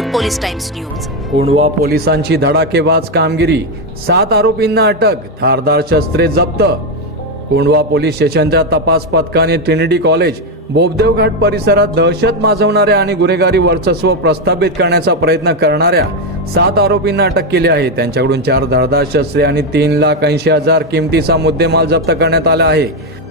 Police times news. Kondhwa पोलिसांची धडाकेबाज कामगिरी. सात आरोपींना अटक धारदार शस्त्रे जप्त. कोंडवा पोलीस स्टेशनच्या तपास पथकाने ट्रिनिटी कॉलेज बोबदेव घाट परिसरात दहशत माजवणाऱ्या आणि गुन्हेगारी वर्चस्व प्रस्थापित करण्याचा प्रयत्न करणाऱ्या सात आरोपींना अटक केली आहे. त्यांच्याकडून चार धारदार शस्त्रे आणि तीन लाख ऐंशी हजार किमतीचा मुद्देमाल जप्त करण्यात आला आहे.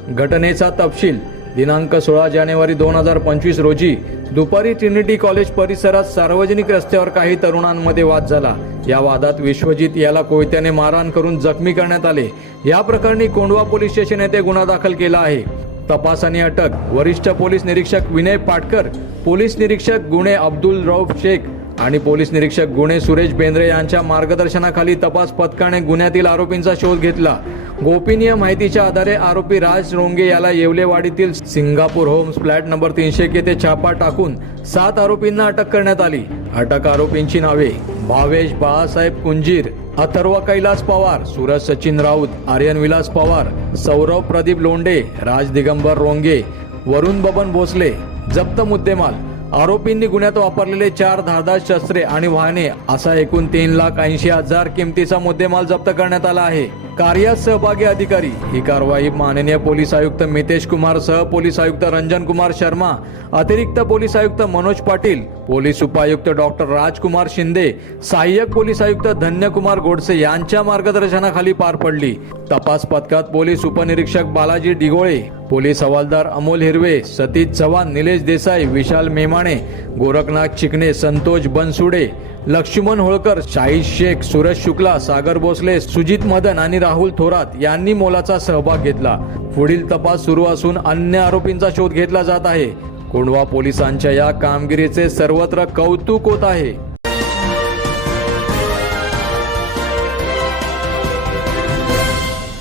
घटनेचा तपशील दिनांक सोळा जानेवारी दोन हजार पंचवीस रोजी दुपारी ट्रिनिटी कॉलेज परिसरात सार्वजनिक रस्त्यावर काही तरुणांमध्ये वाद झाला. या वादात विश्वजित याला कोयत्याने मारहाण करून जखमी करण्यात आले. या प्रकरणी कोंडवा पोलीस स्टेशन येथे गुन्हा दाखल केला आहे. तपास आणि अटक. वरिष्ठ पोलीस निरीक्षक विनय पाटकर पोलीस निरीक्षक गुणे अब्दुल रौफ शेख आणि पोलीस निरीक्षक गुणे सुरेश बेंद्रे यांच्या मार्गदर्शनाखाली तपास पथकाने गुन्ह्यातील आरोपींचा शोध घेतला. गोपनीय माहितीच्या आधारे आरोपी राज रोंगे याला येवलेवाडीतील सिंगापूर होम्स फ्लॅट नंबर तीनशे येथे छापा टाकून सात आरोपींना अटक करण्यात आली. अटक आरोपींची नावे भावेश बाळासाहेब कुंजीर अथर्व कैलास पवार सूरज सचिन राऊत आर्यन विलास पवार सौरव प्रदीप लोंडे राज दिगंबर रोंगे वरुण बबन भोसले जप्त मुद्देमाल. आरोपींनी गुन्ह्यात वापरलेले चार धारदार शस्त्रे आणि वाहने असा एकूण तीन लाख ऐंशी हजार किमतीचा मुद्देमाल जप्त करण्यात आला आहे. कार्यात सहभागी अधिकारी. ही कारवाई माननीय पोलीस आयुक्त मितेश कुमार सह पोलीस आयुक्त रंजन कुमार शर्मा अतिरिक्त पोलीस आयुक्त मनोज पाटील पोलीस उपायुक्त डॉक्टर राजकुमार शिंदे सहाय्यक पोलीस आयुक्त धन्यकुमार गोडसे यांच्या मार्गदर्शनाखाली पार पडली. तपास पथकात पोलीस उपनिरीक्षक बालाजी डिगोळे पोलीस हवालदार अमोल हिरवे सतीश चव्हाण निलेश देसाई विशाल मेमाणे गोरखनाथ चिकणे संतोष बनसुडे लक्ष्मण होळकर शाहीद शेख सुरज शुक्ला सागर भोसले सुजित मदन आणि राहुल थोरात यांनी मोलाचा सहभाग घेतला. पुढील तपास सुरू असून अन्य आरोपींचा शोध घेतला जात आहे. कोंढवा पोलिसांच्या या कामगिरीचे सर्वत्र कौतुक होत आहे.